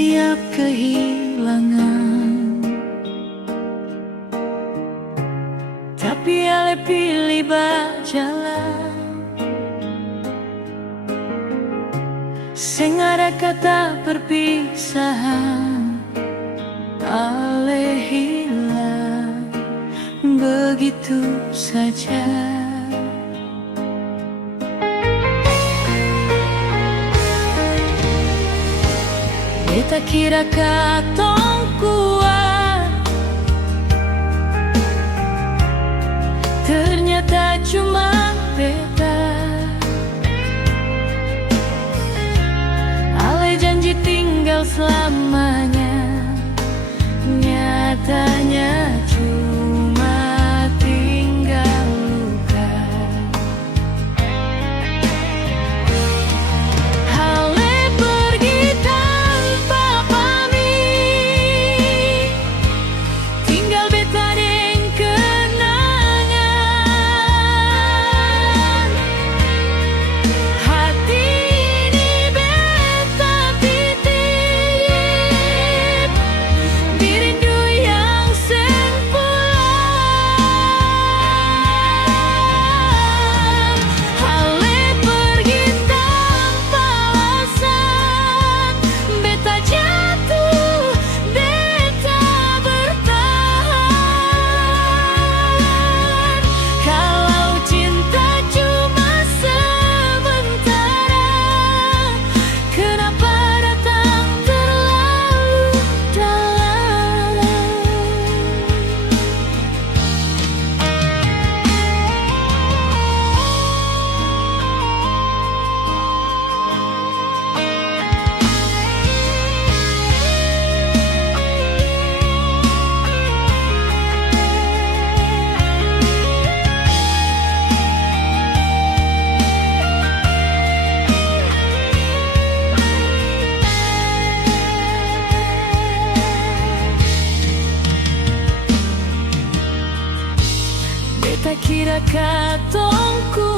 siap kehilangan, tapi ale pilih berjalan. Sing ada kata perpisahan, ale hilang begitu saja. Beta kira katong kuat, ternyata cuma beta. Ale janji tinggal selamanya, nyatanya cuma tinggal luka. Ale pergi tanpa pamit, tinggal beta deng kenangan. Hati ini beta titip di rindu yang seng pulang. Ale pergi tanpa alasan, beta jatuh, beta bertahan. Kalau cinta cuma sementara, kenapa datang terlalu dalam? Beta kira katong kuat,